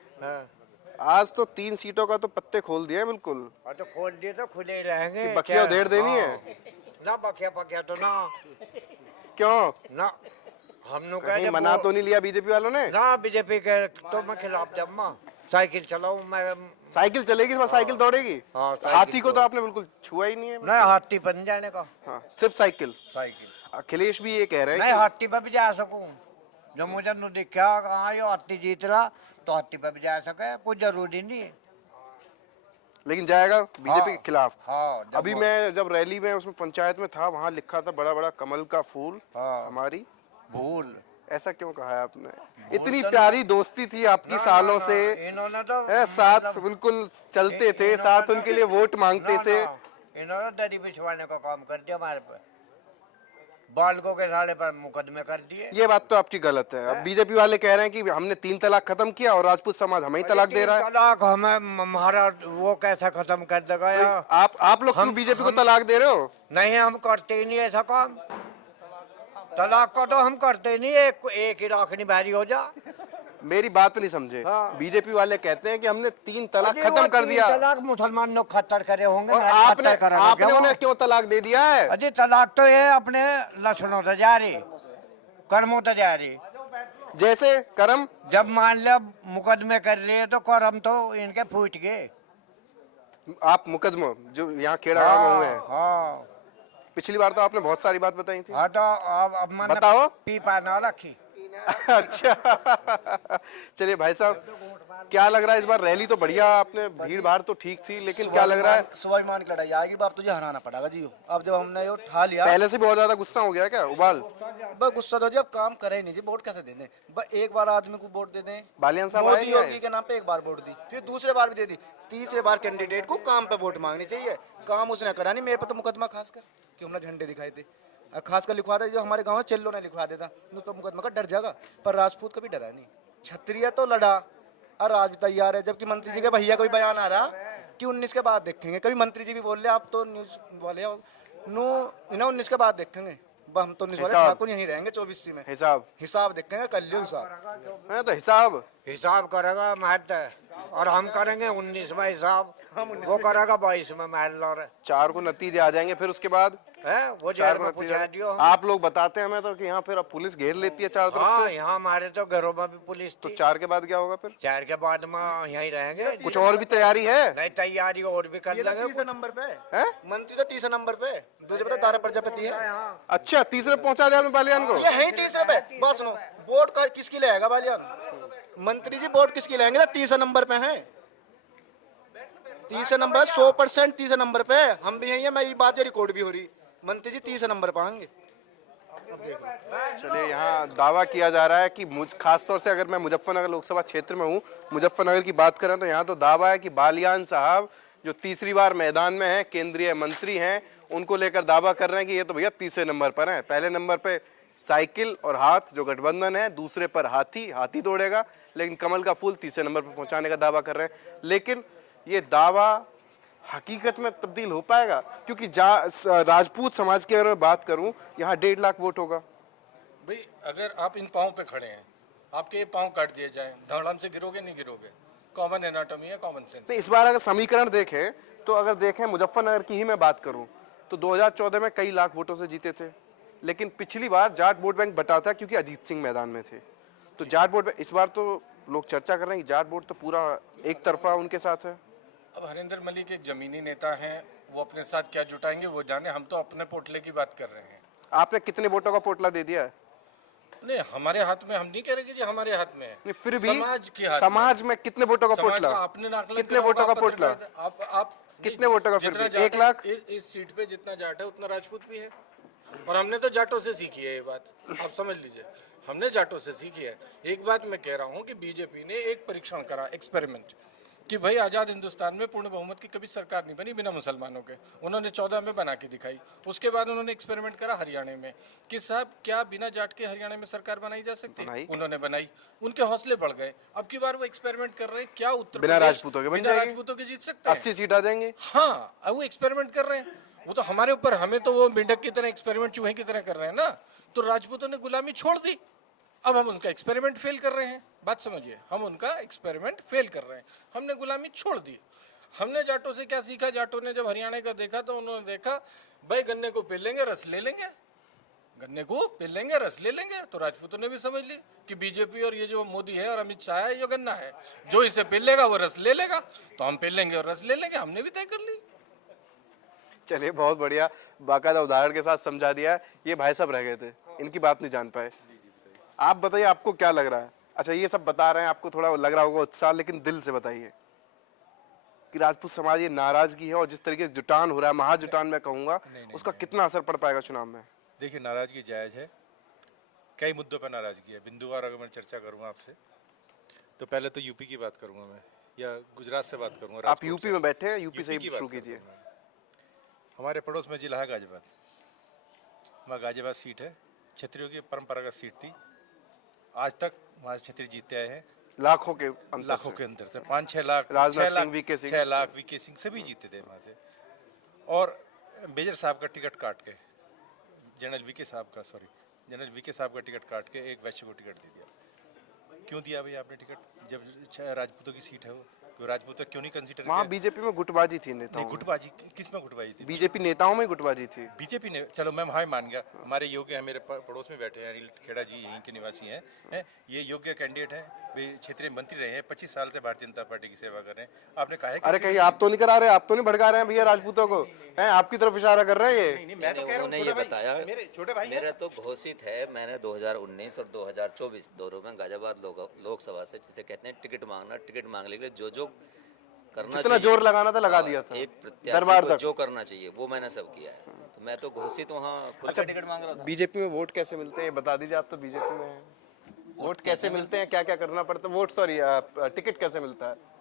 आज तो 3 सीटों का तो पत्ते खोल दिए बिल्कुल। तो खोल दिए तो खुले ही रहेंगे। बखिया उधेड़ देनी है ना, बखिया पकिया तो ना, क्यों ना हम लोग कहीं मना तो नहीं लिया बीजेपी वालों ने? ना, बीजेपी के तो मैं खिलाफ जब साइकिल चलाऊं मैं। साइकिल चलेगी इस बार, साइकिल दौड़ेगी। हाँ, साइकिल हाथी को तो आपने बिल्कुल छुआ ही नहीं है। नहीं, हाथी बन जाने का। हाँ, सिर्फ साइकिल। साइकिल अखिलेश भी ये कह रहे मैं हैं हाथी पर भी जा सकूं, जब मुझे नु दिखा कहाँ यो हाथी जीत रहा तो हाथी पर भी जा सके, कोई जरूरी नहीं है। लेकिन जाएगा बीजेपी के खिलाफ। हाँ, अभी मैं जब रैली में उसमें पंचायत में था, वहाँ लिखा था बड़ा बड़ा कमल का फूल हमारी भूल। ऐसा क्यों कहा है आपने? इतनी प्यारी दोस्ती थी आपकी सालों से, इन्होंने तो साथ बिल्कुल चलते थे, साथ उनके लिए वोट मांगते थे। इन्होंने दरी बिछवाने का काम कर दिया हमारे पे, बालकों के साले पर मुकदमे कर दिए। ये बात तो आपकी गलत है। अब बीजेपी वाले कह रहे हैं कि हमने 3 तलाक खत्म किया और राजपूत समाज हमें ही तलाक दे रहा है। तलाक हमें हमारा वो कैसा खत्म कर देगा यार? आप लोग क्यों बीजेपी को तलाक दे रहे हो? नहीं, हम करते ही नहीं ऐसा काम। तलाक का तो हम करते ही नहीं, एक ही राखनी भारी हो जा। मेरी बात नहीं समझे। बीजेपी वाले कहते हैं कि हमने 3 तलाक खत्म कर दिया। तलाक मुसलमान लोग खत्तर करे होंगे, और आपने उन्हें क्यों तलाक दे दिया है? अजी तलाक तो ये अपने लक्षणों से जारी, कर्मों से जारी। जैसे कर्म, जब मान लिया मुकदमे कर रहे हैं तो कर्म तो इनके फूट गए। आप मुकदमा जो यहाँ खेड़ा गाँव में हुए हैं, हाँ, पिछली बार तो आपने बहुत सारी बात बताई थी। हाँ तो अब मैंने बताओ। पी पाना रखी। अच्छा चलिए भाई साहब, क्या लग रहा है इस बार रैली तो बढ़िया, आपने भीड़ भाड़ तो ठीक थी, लेकिन क्या लग रहा है? स्वाभिमान की लड़ाई आएगी, अब तुझे हराना पड़ेगा जी। अब जब हमने ये उठा लिया, पहले से बहुत ज्यादा गुस्सा हो गया क्या? उबाल बस गुस्सा तो जी, अब काम करे नहीं जी, वोट कैसे दे दें? बस एक बार आदमी को वोट दे दें, बालियान साहब मोदी आए योगी के नाम पे एक बार वोट दी, फिर दूसरे बार भी दे दी, तीसरे बार कैंडिडेट को काम पे वोट मांगनी चाहिए। काम उसने करा नहीं। मेरे पर तो मुकदमा खासकर कि हमने झंडे दिखाए थे, खासकर लिखवा दे जो हमारे गाँव में चिल्लो ने लिखवा देता तो मुकदमा का डर जाएगा, पर राजपूत कभी डरा नहीं। क्षत्रिय तो लड़ा और आज भी तैयार है। जबकि मंत्री जी के भैया कोई बयान आ रहा कि 19 के बाद देखेंगे, कभी मंत्री जी भी बोल रहे आप तो न्यूज़ वाले हो ना 19 के बाद देखेंगे। हम तो 19 वाले ठाकुर यहीं रहेंगे 24 में। हिसाब देखेंगे, कर लियो हिसाब। मैं तो हिसाब करेगा महत और हम करेंगे 19 में हिसाब, वो करेगा 22 में महल। 4 को नतीजे आ जाएंगे, फिर उसके बाद है वो जेल में पहुंचा दियो। आप लोग बताते हैं हमें तो कि यहाँ फिर अब पुलिस घेर लेती है चारों तरफ हाँ, से। यहाँ हमारे तो घरों में भी पुलिस तो थी। 4 के बाद क्या होगा फिर? 4 के बाद में यहीं रहेंगे। कुछ और भी तैयारी है? नहीं, तैयारी और भी कर लेंगे। 30 नंबर पे है मंत्री तो 30 नंबर पे, दूसरे पे तारा प्रजापति है। अच्छा, तीसरे पहुंचा दिया बालियान को। ये है ही तीसरे पे। बस सुनो, वोट का किसकी लेगा बालियान? मंत्री जी वोट किसकी लेंगे? तो 30 नंबर पे हैं, 30 नंबर 100% 30 नंबर पे। हम भी यही है, मेरी बात रिकॉर्ड भी हो रही। मंत्री जी 30 नंबर पे आएंगे। चलिए, यहाँ दावा किया जा रहा है कि खासतौर से अगर मैं मुजफ्फरनगर लोकसभा क्षेत्र में हूँ, मुजफ्फरनगर की बात करें तो यहाँ तो दावा है कि बालियान साहब जो तीसरी बार मैदान में हैं, केंद्रीय मंत्री हैं, उनको लेकर दावा कर रहे हैं कि ये तो भैया तीसरे नंबर पर हैं। पहले नंबर पे साइकिल और हाथ जो गठबंधन है, दूसरे पर हाथी दौड़ेगा, लेकिन कमल का फूल तीसरे नंबर पर पहुंचाने का दावा कर रहे हैं। लेकिन ये दावा हकीकत में तब्दील हो पाएगा? क्योंकि राजपूत समाज की अगर मैं बात करूं, यहाँ 1.5 लाख वोट होगा। भाई अगर आप इन पाँव पे खड़े हैं, आपके ये पाँव काट दिए जाएं, धड़ाम से गिरोगे नहीं गिरोगे। कॉमन एनाटॉमी है, कॉमन सेंस। इस बार अगर समीकरण देखें तो अगर देखें मुजफ्फरनगर की ही मैं बात करूं तो 2014 में कई लाख वोटों से जीते थे, लेकिन पिछली बार जाट वोट बैंक बटा था क्योंकि अजीत सिंह मैदान में थे। तो जाट वोट, इस बार तो लोग चर्चा कर रहे हैं कि जाट वोट तो पूरा एक तरफा उनके साथ है। अब हरिंदर मलिक एक जमीनी नेता हैं, वो अपने साथ क्या जुटाएंगे वो जाने। हम तो अपने पोटले की बात कर रहे हैं। आपने कितने वोटों का पोटला दे दिया है? नहीं, हमारे हाथ में, हम नहीं कह रहे कि जी हमारे हाथ में है। नहीं, फिर भी समाज के हाथ समाज में कितने वोटों का पोटला? आपने कितने वोटों का पोटला? आप कितने वोटों का? फिर भी 1 लाख। इस सीट पे जितना जाट है उतना राजपूत भी है, और हमने तो जाटों से सीखी है ये बात। आप समझ लीजिए, हमने जाटों से सीखी है। एक बात मैं कह रहा हूँ कि बीजेपी ने एक परीक्षण करा, एक्सपेरिमेंट, कि भाई आज़ाद हिंदुस्तान में पूर्ण बहुमत की कभी सरकार नहीं बनी बिना मुसलमानों के। उन्होंने 14 में बना के दिखाई। उसके बाद उन्होंने एक्सपेरिमेंट करा हरियाणा में कि साहब क्या बिना जाट के हरियाणा में सरकार बनाई जा सकती है? उन्होंने बनाई, उनके हौसले बढ़ गए। अब की बार वो एक्सपेरिमेंट कर रहे हैं, क्या उत्तर बिना राजपूतों के जीत सकते हैं? 80 सीट आ जाएंगे। हाँ, अब वो एक्सपेरिमेंट कर रहे हैं। वो तो हमारे ऊपर, हमें तो वो मेंढक की तरह एक्सपेरिमेंट चूहे की तरह कर रहे हैं ना। तो राजपूतों ने गुलामी छोड़ दी, अब हम उनका एक्सपेरिमेंट फेल कर रहे हैं। बात समझिए, हम उनका एक्सपेरिमेंट फेल कर रहे हैं। हमने गुलामी छोड़ दी। हमने जाटों से क्या सीखा? जाटों ने जब हरियाणा का देखा तो उन्होंने देखा भाई गन्ने को पेल लेंगे, रस ले लेंगे, गन्ने को पेल लेंगे, रस ले लेंगे। तो राजपूतों ने भी समझ ली कि बीजेपी और ये जो मोदी है और अमित शाह है, ये गन्ना है, जो इसे पेल लेगा वो रस ले लेगा। तो हम पेल लेंगे और रस ले लेंगे। हमने भी तय कर ली। चलिए, बहुत बढ़िया, बाकायदा उदाहरण के साथ समझा दिया। ये भाई साहब रह गए थे, इनकी बात नहीं जान पाए। आप बताइए, आपको क्या लग रहा है? अच्छा, ये सब बता रहे हैं, आपको थोड़ा लग रहा होगा उत्साह, लेकिन दिल से बताइए कि राजपूत समाज ये नाराजगी है और जिस तरीके से जुटान हो रहा है, महाजुटान मैं कहूंगा, उसका कितना असर पड़ पाएगा चुनाव में? देखिए, नाराजगी जायज़ है, कई मुद्दों पर नाराजगी है। बिंदुवार अगर मैं चर्चा करूंगा आपसे, तो पहले तो यूपी की बात करूंगा मैं, या गुजरात से बात करूंगा। आप यूपी में बैठे हैं, यूपी से ही शुरू कीजिए। हमारे पड़ोस में जिला है गाजियाबाद। वहाँ गाजियाबाद सीट है, क्षत्रियों की परंपरागत सीट थी। आज तक वहाँ क्षत्रिय जीते आए हैं लाखों के अंतर से। 5-6 लाख, राजनाथ सिंह, वीके सिंह, 6 लाख वीके सिंह सभी जीते थे वहाँ से। और मेजर साहब का टिकट काट के, जनरल वीके साहब का टिकट काट के एक वैश्य को टिकट दे दिया। क्यों दिया भाई आपने टिकट, जब राजपूतों की सीट है वो? राजपूत क्यों नहीं कंसीडर? वहाँ बीजेपी में गुटबाजी थी नेताओं में। गुटबाजी किस में गुटबाजी थी? बीजेपी नेताओं में गुटबाजी थी। बीजेपी ने, चलो मैं वहाँ मान गया। हमारे योग्य है, मेरे पड़ोस में बैठे हैं अनिल खेड़ा जी, यहीं के निवासी हैं। ये योग्य कैंडिडेट हैं, वे क्षेत्रीय मंत्री रहे हैं, 25 साल से भारतीय जनता पार्टी की सेवा कर रहे हैं। आपने कहा है कि अरे कहीं आप तो नहीं करा रहे, आप तो नहीं भड़का रहे हैं भैया राजपूतों को, हैं आपकी तरफ इशारा कर रहे हैं ये। मैं तो कह रहा हूँ उन्होंने ये छोटे भाई, बताया, मेरे छोटे भाई मेरा तो घोषित है, मैंने 2019 और 2024 दोनों में गाजियाबाद लोकसभा से जिसे कहते हैं टिकट मांगना, टिकट मांगने के लिए जो जो करना जितना जोर लगाना था लगा दिया था, एक दरबार प्रत्याशी को तक। जो करना चाहिए वो मैंने सब किया है। तो मैं तो घोषित वहाँ खुद का टिकट मांग रहा था। बीजेपी में वोट कैसे मिलते हैं बता दीजिए, आप तो बीजेपी में हैं। वोट कैसे मिलते हैं, क्या क्या करना पड़ता है, वोट सॉरी टिकट कैसे मिलता है?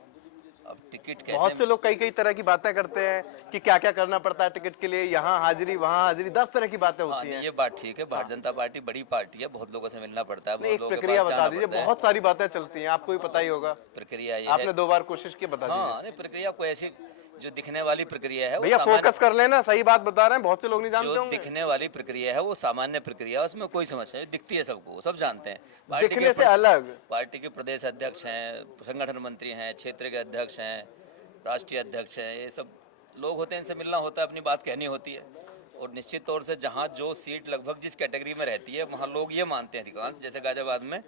अब टिकट बहुत कैसे से लोग कई कई तरह की बातें करते हैं कि क्या क्या करना पड़ता है टिकट के लिए, यहाँ हाजिरी वहाँ हाजिरी, 10 तरह की बातें हाँ, होती हैं। ये बात ठीक है, भारतीय जनता पार्टी बड़ी पार्टी है, बहुत लोगों से मिलना पड़ता है, नहीं, बहुत एक लोगों के प्रक्रिया पास बता जाना दीजिए, पड़ता है। बहुत सारी बातें चलती हैं, आपको भी पता ही होगा। प्रक्रिया ये आपने है, 2 बार कोशिश की, बता हाँ, दीजिए नहीं प्रक्रिया कोई ऐसी जो दिखने वाली प्रक्रिया है वो भैया। सामान्य- फोकस कर लेना, सही बात बता रहे हैं, बहुत से लोग नहीं जानते जो होंगे। दिखने वाली प्रक्रिया है वो सामान्य प्रक्रिया है, उसमें कोई समस्या नहीं, दिखती है सबको, सब जानते हैं। पार्टी दिखने के से अलग। पार्टी के प्रदेश अध्यक्ष हैं, संगठन मंत्री हैं, क्षेत्र के अध्यक्ष हैं, राष्ट्रीय अध्यक्ष हैं, ये सब लोग होते हैं, इनसे मिलना होता है, अपनी बात कहनी होती है। और निश्चित तौर से जहाँ जो सीट लगभग जिस कैटेगरी में रहती है वहाँ लोग ये मानते हैं अधिकांश, जैसे गाजियाबाद में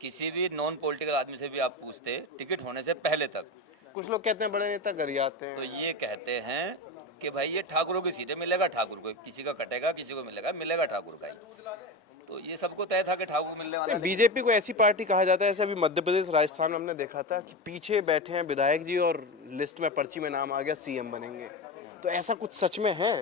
किसी भी नॉन पॉलिटिकल आदमी से भी आप पूछते टिकट होने से पहले तक, कुछ लोग कहते हैं बड़े नेता घर ही आते हैं, तो ये कहते हैं कि भाई ये ठाकुरों की सीटें, मिलेगा ठाकुर को, किसी का कटेगा किसी को मिलेगा, मिलेगा ठाकुर का ही। तो ये सबको तय था कि ठाकुर मिलने वाला है। बीजेपी को ऐसी पार्टी कहा जाता है, ऐसे अभी मध्य प्रदेश राजस्थान में हमने देखा था कि पीछे बैठे हैं विधायक जी और लिस्ट में पर्ची में नाम आ गया सीएम बनेंगे, तो ऐसा कुछ सच में है?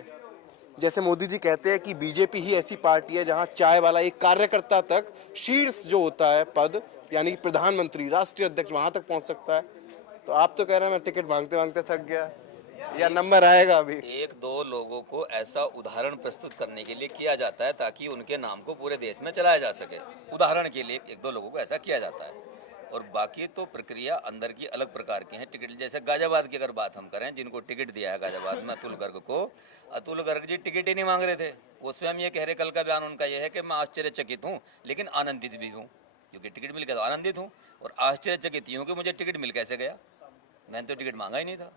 जैसे मोदी जी कहते हैं कि बीजेपी ही ऐसी पार्टी है जहां चाय वाला एक कार्यकर्ता तक शीर्ष जो होता है पद, यानी कि प्रधानमंत्री, राष्ट्रीय अध्यक्ष, वहां तक पहुंच सकता है। तो आप तो कह रहे हैं मैं टिकट मांगते मांगते थक गया, या नंबर आएगा अभी? एक दो लोगों को ऐसा उदाहरण प्रस्तुत करने के लिए किया जाता है ताकि उनके नाम को पूरे देश में चलाया जा सके, उदाहरण के लिए एक दो लोगों को ऐसा किया जाता है। और बाकी तो प्रक्रिया अंदर की अलग प्रकार की है। टिकट जैसे गाजियाबाद की अगर बात हम करें, जिनको टिकट दिया है गाजियाबाद में अतुल गर्ग को, अतुल गर्ग जी टिकट ही नहीं मांग रहे थे, वो स्वयं ये कह रहे, कल का बयान उनका ये है कि मैं आश्चर्यचकित हूँ लेकिन आनंदित भी हूँ, क्योंकि टिकट मिल गया तो आनंदित हूँ, और आश्चर्यचकित ही हूँ कि मुझे टिकट मिल कैसे गया, मैंने तो टिकट मांगा ही नहीं था।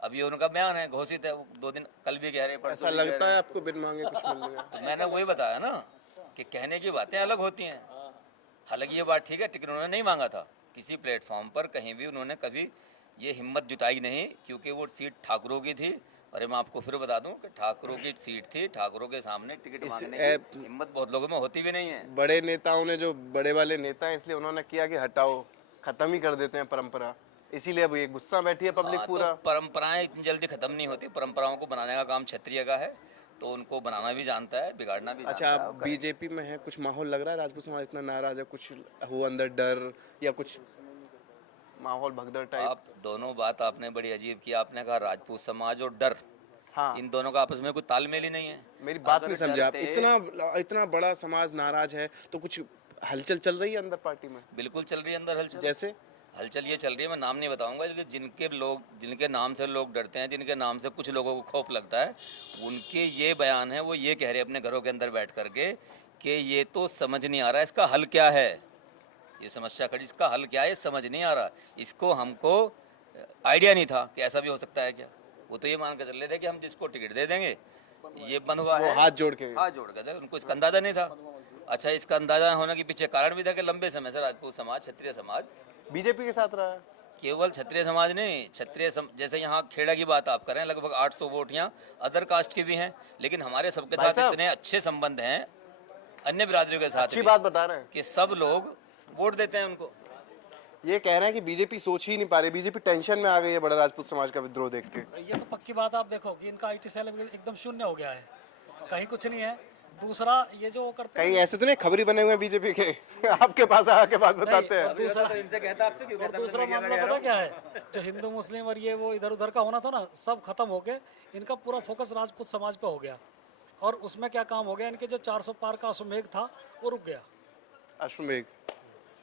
अब ये उनका बयान है, घोषित है, 2 दिन कल भी कह रहे, ऐसा लगता है आपको बिन मांगे कुछ मिल गया? तो मैंने वही बताया ना कि कहने की बातें अलग होती हैं। हालांकि ये बात ठीक है, टिकट उन्होंने नहीं मांगा था किसी प्लेटफॉर्म पर, कहीं भी उन्होंने कभी ये हिम्मत जुटाई नहीं, क्योंकि वो सीट ठाकुरों की थी। अरे मैं आपको फिर बता दूं कि ठाकुरों की सीट थी, ठाकुरों के सामने टिकट मांगने की हिम्मत बहुत लोगों में होती भी नहीं है। बड़े नेताओं ने, जो बड़े वाले नेता हैं, इसलिए उन्होंने किया कि हटाओ, खत्म ही कर देते हैं परंपरा, इसीलिए अब ये गुस्सा बैठी है पब्लिक हाँ, पूरा। तो परंपराएं इतनी जल्दी खत्म नहीं होती, परंपराओं को बनाने का काम क्षत्रिय का है, तो उनको बनाना भी जानता है, बिगाड़ना भी अच्छा, जानता है। आप बीजेपी में है, कुछ माहौल लग रहा है राजपूत समाज इतना नाराज है, कुछ हो अंदर डर या कुछ माहौल भगदड़ टाइप? आप दोनों बात आपने बड़ी अजीब की, आपने कहा राजपूत समाज और डर, हाँ, इन दोनों का आपस में कोई तालमेल ही नहीं है। मेरी बात अगर नहीं समझे आप। डरते- इतना बड़ा समाज नाराज है तो कुछ हलचल चल रही है अंदर पार्टी में? बिल्कुल चल रही है अंदर हलचल। जैसे हलचल ये चल रही है, मैं नाम नहीं बताऊंगा, लेकिन जिनके नाम से लोग डरते हैं, जिनके नाम से कुछ लोगों को खौफ लगता है, उनके ये बयान है, वो ये कह रहे हैं अपने घरों के अंदर बैठ करके कि ये तो समझ नहीं आ रहा इसका हल क्या है, ये समस्या खड़ी, इसका हल क्या है समझ नहीं आ रहा, इसको हमको आइडिया नहीं था कि ऐसा भी हो सकता है क्या। वो तो ये मान के चल रहे थे कि हम जिसको टिकट दे देंगे ये बंद हुआ है, हाथ जोड़ के थे, उनको इसका अंदाजा नहीं था। अच्छा, इसका अंदाजा होने के पीछे कारण भी था कि लंबे समय से राजपूत समाज, क्षत्रिय समाज बीजेपी के साथ रहा है। केवल क्षत्रिय समाज नहीं, जैसे यहाँ खेड़ा की बात आप करें, लगभग 800 वोट यहाँ अदर कास्ट के भी हैं, लेकिन हमारे सबके साथ इतने अच्छे संबंध हैं अन्य बिरादरियों के साथ, अच्छी बात बता रहे हैं कि सब लोग वोट देते हैं उनको। ये कह रहे हैं कि बीजेपी सोच ही नहीं पा रही, बीजेपी टेंशन में आ गई है बड़ा राजपूत समाज का विद्रोह देख के। ये तो पक्की बात आप देखो कि इनका IT सेल एकदम शून्य हो गया है, कहीं कुछ नहीं है। दूसरा ये जो करते कहीं ऐसे तो नहीं खबरी बने हुए हैं बीजेपी के आपके पास आके बात बताते हैं। और दूसरा मामला पता क्या है, जो हिंदू मुस्लिम और ये वो इधर उधर का होना था ना, सब खत्म हो गए, इनका पूरा फोकस राजपूत समाज पे हो गया। और उसमें क्या काम हो गया, इनके जो 400 पार का अश्वमेघ था वो रुक गया। अश्वमेघ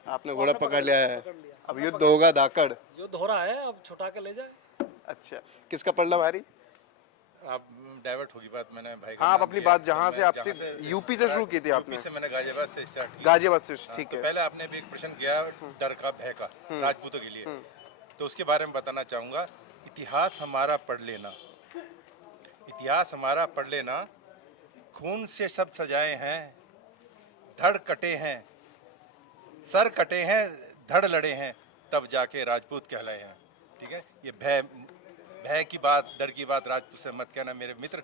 आपने घोड़ा पकड़ लिया है, अब युद्ध होगा धाकड़, युद्ध हो रहा है, अब छुटा के ले जाए। अच्छा, किसका पड़ना भारी? आप डाइवर्ट होगी बात, मैंने भाई हाँ, आप अपनी बात जहाँ से आपने यूपी से शुरू की थी, आपने यूपी से, मैंने गाजियाबाद से स्टार्ट की। गाजियाबाद से, ठीक तो है। पहले आपने भी एक प्रश्न किया डर का, भय का, राजपूतों के लिए, तो उसके बारे में बताना चाहूँगा। इतिहास हमारा पढ़ लेना, इतिहास हमारा पढ़ लेना, खून से सब सजाए हैं, धड़ कटे हैं, सर कटे हैं, धड़ लड़े हैं तब जाके राजपूत कहलाए हैं। ठीक है, ये भय की बात, डर की बात राजपूत से मत कहना मेरे मित्र।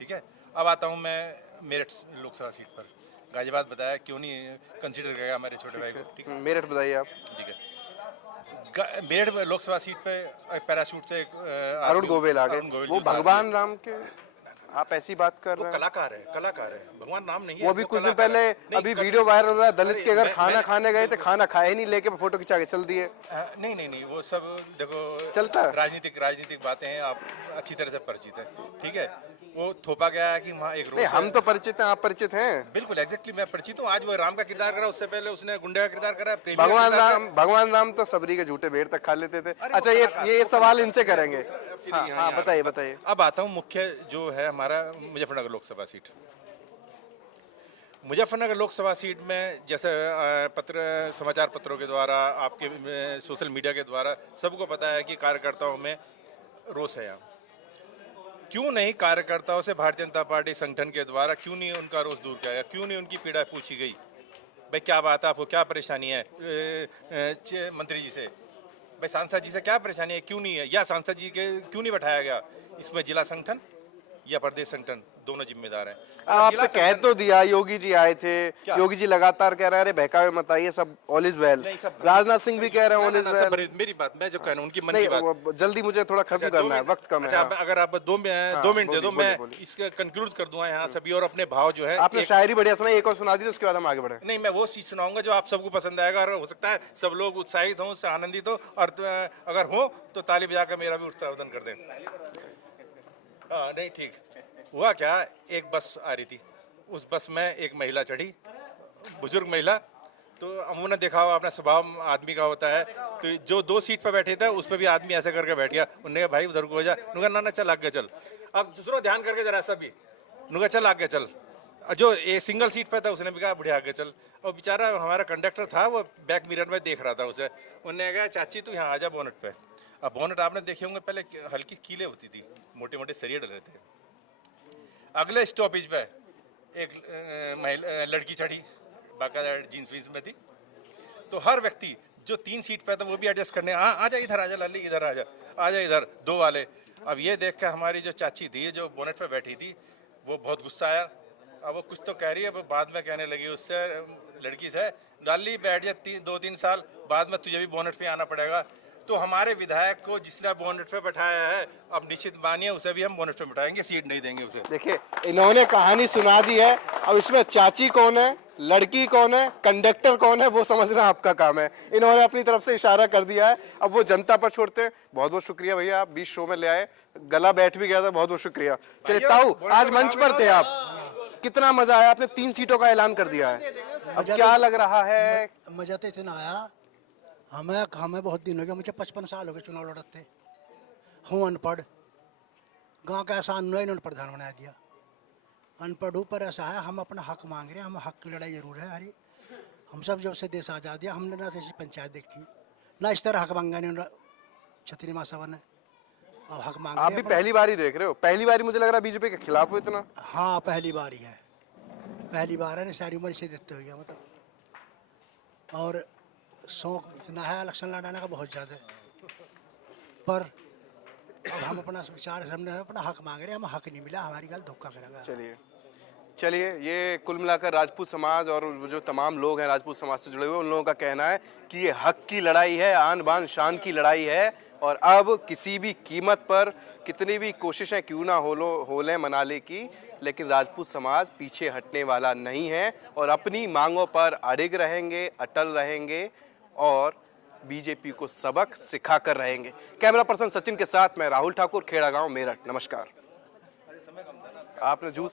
ठीक है, अब आता हूँ मैं मेरठ लोकसभा सीट पर। गाजियाबाद बताया, क्यों नहीं कंसीडर करेगा हमारे छोटे भाई को। ठीक है, मेरठ बताइए आप। ठीक है, मेरठ लोकसभा सीट पे पैराशूट से अरुण गोविल आ गए, वो भगवान राम के, आप ऐसी बात कर रहे हैं। कलाकार है, कलाकार है, भगवान नाम नहीं है। वो भी कुछ दिन पहले अभी वीडियो वायरल हो रहा है, दलित के घर खाना खाने गए थे, खाना खाए ही नहीं, लेके फोटो खिंचा के चल दिए। नहीं, वो सब देखो चलता है। राजनीतिक बातें हैं, आप अच्छी तरह से परिचित है। ठीक है, वो थोपा गया है कि वहाँ एक रोज हम तो परिचित हैं, आप परिचित हैं। बिल्कुल एग्जैक्टली मैं परिचित हूँ। आज वो राम का किरदार करा, उससे पहले उसने गुंडे का किरदार करा। भगवान राम तो सबरी के झूठे भेड़ तक खा लेते थे। अच्छा, ये सवाल इनसे करेंगे। हाँ, बताइए। अब आता हूँ मुख्य जो है हमारा मुजफ्फरनगर लोकसभा सीट। मुजफ्फरनगर लोकसभा सीट में जैसे समाचार पत्रों के द्वारा, आपके सोशल मीडिया के द्वारा सबको पता है कि कार्यकर्ताओं में रोष है। यहाँ क्यों नहीं कार्यकर्ताओं से भारतीय जनता पार्टी संगठन के द्वारा क्यों नहीं उनका रोष दूर किया गया, क्यों नहीं उनकी पीड़ा पूछी गई? भाई क्या बात है, आपको क्या परेशानी है मंत्री जी से, भाई सांसद जी से क्या परेशानी है, क्यों नहीं है, या सांसद जी के क्यों नहीं बैठाया गया? इसमें जिला संगठन या प्रदेश संगठन दोनों जिम्मेदार हैं। आपसे कह तो दिया, योगी जी आए थे, योगी जी लगातार कह रहे हैं अरे बहकावे मत आइए, सब all is well. Rajnath Singh भी कह रहे हैं ऑल इज वेल। मेरी बात, मैं जो कह रहा हूं उनकी मन की बात। जल्दी मुझे थोड़ा खत्म करना है, वक्त कम है। अच्छा, अगर आप 2 मिनट दे दो, मैं इसका कंक्लूड कर दूंगा यहाँ सभी, और अपने भाव जो है। आपने शायरी बढ़िया सुनाई, एक और सुना दीजिए, उसके बाद हम आगे बढ़े। नहीं, मैं वो चीज सुनाऊंगा जो आप सबको पसंद आएगा, और हो सकता है सब लोग उत्साहित हों, उससे आनंदित हो, और अगर हो तो ताली बजाकर मेरा भी उत्साहवर्धन कर दें। हाँ, नहीं ठीक हुआ क्या, एक बस आ रही थी, उस बस में एक महिला चढ़ी, बुजुर्ग महिला। तो अमूमन देखा हुआ अपना स्वभाव आदमी का होता है, तो जो 2 सीट पर बैठे थे उस पर भी आदमी ऐसे करके बैठ गया। उन्होंने कहा भाई उधर को हो जा, उन्होंने कहा ना चल आगे चल। अब दूसरा ध्यान करके जरा सभी, उन्होंने कहा चल आगे चल। जो एक सिंगल सीट पर था उसने भी कहा बढ़िया आगे चल। और बेचारा हमारा कंडक्टर था, वो बैक मिरर में देख रहा था उसे। उन्होंने कहा चाची तू यहाँ आ जा बोनट पे। अब बोनट आपने देखे होंगे, पहले हल्की कीलें होती थी, मोटे मोटे सरिये डले थे। अगले स्टॉपेज पे एक महिला लड़की चढ़ी, बाकायदा जीन्स वीन्स में थी। तो हर व्यक्ति जो 3 सीट पे था वो भी एडजस्ट करने आ जा इधर, आ जा लाली इधर, आ जा इधर, 2 वाले। अब ये देख कर हमारी जो चाची थी जो बोनेट पे बैठी थी, वो बहुत गुस्सा आया। अब वो कुछ तो कह रही है, वो बाद में कहने लगी उससे, लड़की से, लाली बैठ जा 2-3 साल बाद में तुझे भी बोनेट पे आना पड़ेगा। तो हमारे विधायक को जिसने बोनेट पे बैठाया है, अब निश्चित मानिए उसे भी हम बोनेट पे बैठाएंगे, सीट नहीं देंगे उसे। देखिए, इन्होंने कहानी सुना दी है, अब इसमें चाची कौन है, लड़की कौन है, कंडक्टर कौन है, वो समझना आपका काम है। इन्होंने अपनी तरफ से इशारा कर दिया है, अब वो जनता पर छोड़ते हैं। बहुत बहुत शुक्रिया भैया, आप 20 शो में ले आए, गला बैठ भी गया था, बहुत बहुत शुक्रिया। चलिए ताऊ, आज मंच पर थे आप, कितना मजा आया, आपने 3 सीटों का ऐलान कर दिया है, अब क्या लग रहा है? मजा तो इतना आया, हमें बहुत दिन हो गया, मुझे 55 साल हो गए चुनाव लड़ते। हूँ अनपढ़, गांव का ऐसा इन्होंने प्रधान बना दिया। अनपढ़ ऊपर ऐसा है, हम अपना हक मांग रहे हैं, हम हक की लड़ाई जरूर है हमारी। हम सब जब से देश आज़ाद दिया, हमने ना ऐसी पंचायत देखी, ना इस तरह हक मांगा नहीं छतरी महासभा ने। अब हक मांग आप भी पहली बार ही देख रहे हो? पहली बार ही मुझे लग रहा है बीजेपी के खिलाफ हो इतना। हाँ, पहली बार ही है, पहली बार है, सारी उम्र से देखते हो गया मतलब। और शौक इतना है इलेक्शन लड़ाने का बहुत ज़्यादा, पर अब हम अपना विचार हमने अपना हक मांग रहे हैं, हम हक नहीं मिला, हमारी गल धोखा करेगा। चलिए, ये कुल मिलाकर राजपूत समाज और जो तमाम लोग हैं राजपूत समाज से जुड़े हुए, उन लोगों का कहना है कि ये हक की लड़ाई है, आन बान शान की लड़ाई है, और अब किसी भी कीमत पर कितनी भी कोशिशें क्यों ना हो लें मनाने की, लेकिन राजपूत समाज पीछे हटने वाला नहीं है और अपनी मांगों पर अड़िग रहेंगे, अटल रहेंगे और बीजेपी को सबक सिखा कर रहेंगे। कैमरा पर्सन सचिन के साथ मैं राहुल ठाकुर, खेड़ा गांव, मेरठ। नमस्कार। आपने जूस